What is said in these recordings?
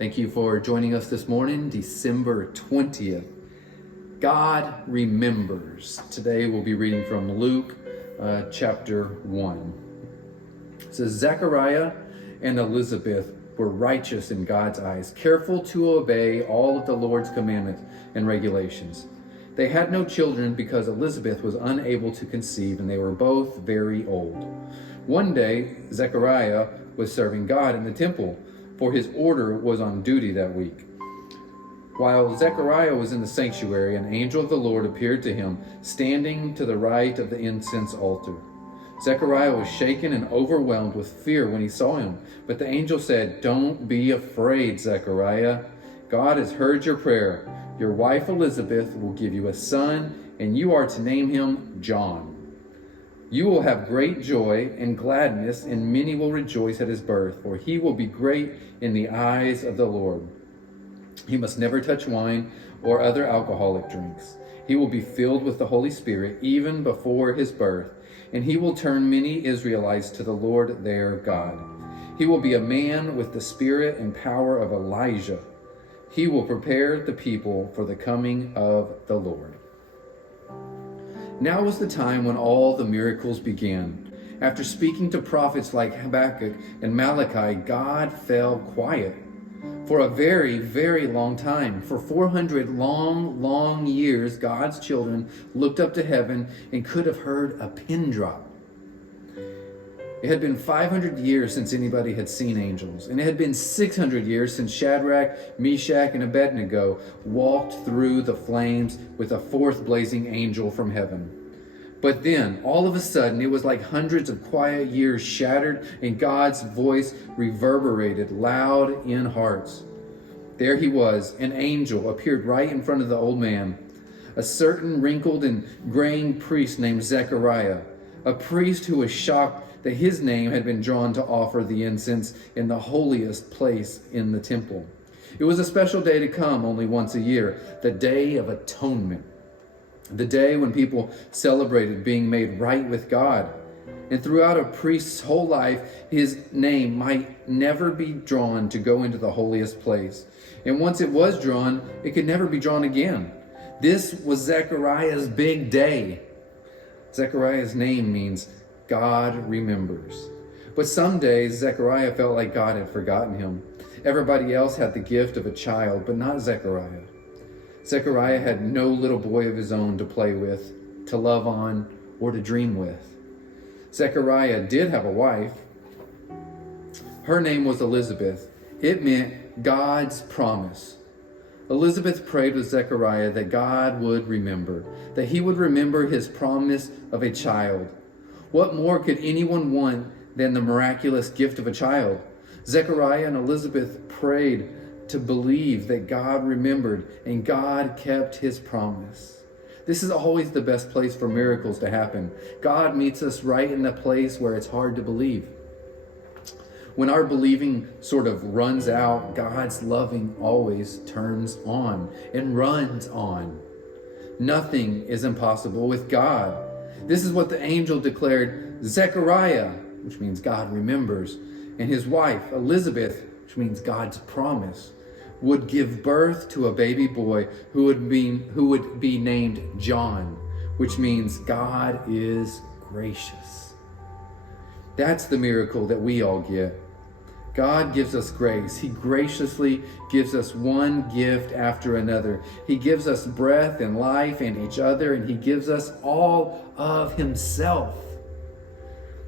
Thank you for joining us this morning, December 20th. God remembers. Today we'll be reading from Luke chapter 1. It says, Zechariah and Elizabeth were righteous in God's eyes, careful to obey all of the Lord's commandments and regulations. They had no children because Elizabeth was unable to conceive, and they were both very old. One day, Zechariah was serving God in the temple, for his order was on duty that week. While Zechariah was in the sanctuary, an angel of the Lord appeared to him, standing to the right of the incense altar. Zechariah was shaken and overwhelmed with fear when he saw him. But the angel said, "Don't be afraid, Zechariah. God has heard your prayer. Your wife Elizabeth will give you a son, and you are to name him John. You will have great joy and gladness, and many will rejoice at his birth, for he will be great in the eyes of the Lord. He must never touch wine or other alcoholic drinks. He will be filled with the Holy Spirit even before his birth, and he will turn many Israelites to the Lord their God. He will be a man with the spirit and power of Elijah. He will prepare the people for the coming of the Lord." Now was the time when all the miracles began. After speaking to prophets like Habakkuk and Malachi, God fell quiet for a very, very long time. For 400 long years, God's children looked up to heaven and could have heard a pin drop. It had been 500 years since anybody had seen angels, and it had been 600 years since Shadrach, Meshach, and Abednego walked through the flames with a fourth blazing angel from heaven. But then, all of a sudden, it was like hundreds of quiet years shattered, and God's voice reverberated loud in hearts. There he was, an angel appeared right in front of the old man, a certain wrinkled and graying priest named Zechariah, a priest who was shocked that his name had been drawn to offer the incense in the holiest place in the temple. It was a special day to come only once a year, the Day of Atonement, the day when people celebrated being made right with God. And throughout a priest's whole life, his name might never be drawn to go into the holiest place. And once it was drawn, it could never be drawn again. This was Zechariah's big day. Zechariah's name means God remembers. But some days, Zechariah felt like God had forgotten him. Everybody else had the gift of a child, but not Zechariah. Zechariah had no little boy of his own to play with, to love on, or to dream with. Zechariah did have a wife. Her name was Elizabeth. It meant God's promise. Elizabeth prayed with Zechariah that God would remember, that he would remember his promise of a child. What more could anyone want than the miraculous gift of a child? Zechariah and Elizabeth prayed to believe that God remembered, and God kept his promise. This is always the best place for miracles to happen. God meets us right in the place where it's hard to believe. When our believing sort of runs out, God's loving always turns on and runs on. Nothing is impossible with God. This is what the angel declared. Zechariah, which means God remembers, and his wife, Elizabeth, which means God's promise, would give birth to a baby boy who would be named John, which means God is gracious. That's the miracle that we all get. God gives us grace. He graciously gives us one gift after another. He gives us breath and life and each other, and he gives us all of himself.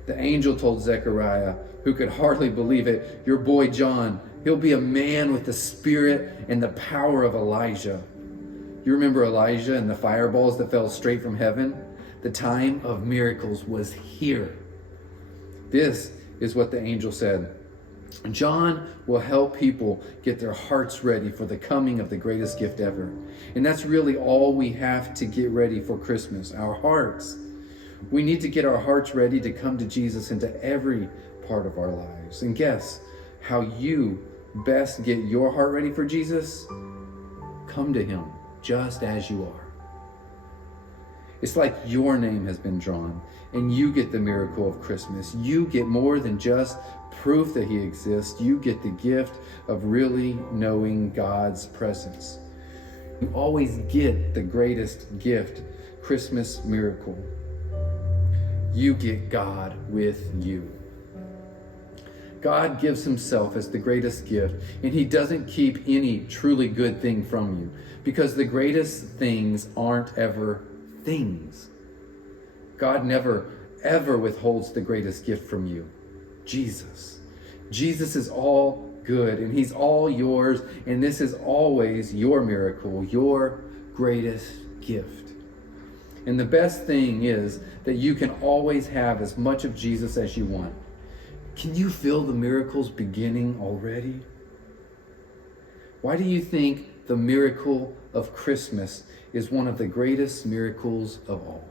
The angel told Zechariah, who could hardly believe it, "Your boy John, he'll be a man with the spirit and the power of Elijah." You remember Elijah and the fireballs that fell straight from heaven? The time of miracles was here. This is what the angel said. John will help people get their hearts ready for the coming of the greatest gift ever. And that's really all we have to get ready for Christmas, our hearts. We need to get our hearts ready to come to Jesus into every part of our lives. And guess how you best get your heart ready for Jesus? Come to him just as you are. It's like your name has been drawn, and you get the miracle of Christmas. You get more than just proof that he exists. You get the gift of really knowing God's presence. You always get the greatest gift, Christmas miracle. You get God with you. God gives himself as the greatest gift, and he doesn't keep any truly good thing from you, because the greatest things aren't ever things. God never, ever withholds the greatest gift from you, Jesus. Jesus is all good, and he's all yours, and this is always your miracle, your greatest gift. And the best thing is that you can always have as much of Jesus as you want. Can you feel the miracles beginning already? Why do you think the miracle of Christmas is one of the greatest miracles of all?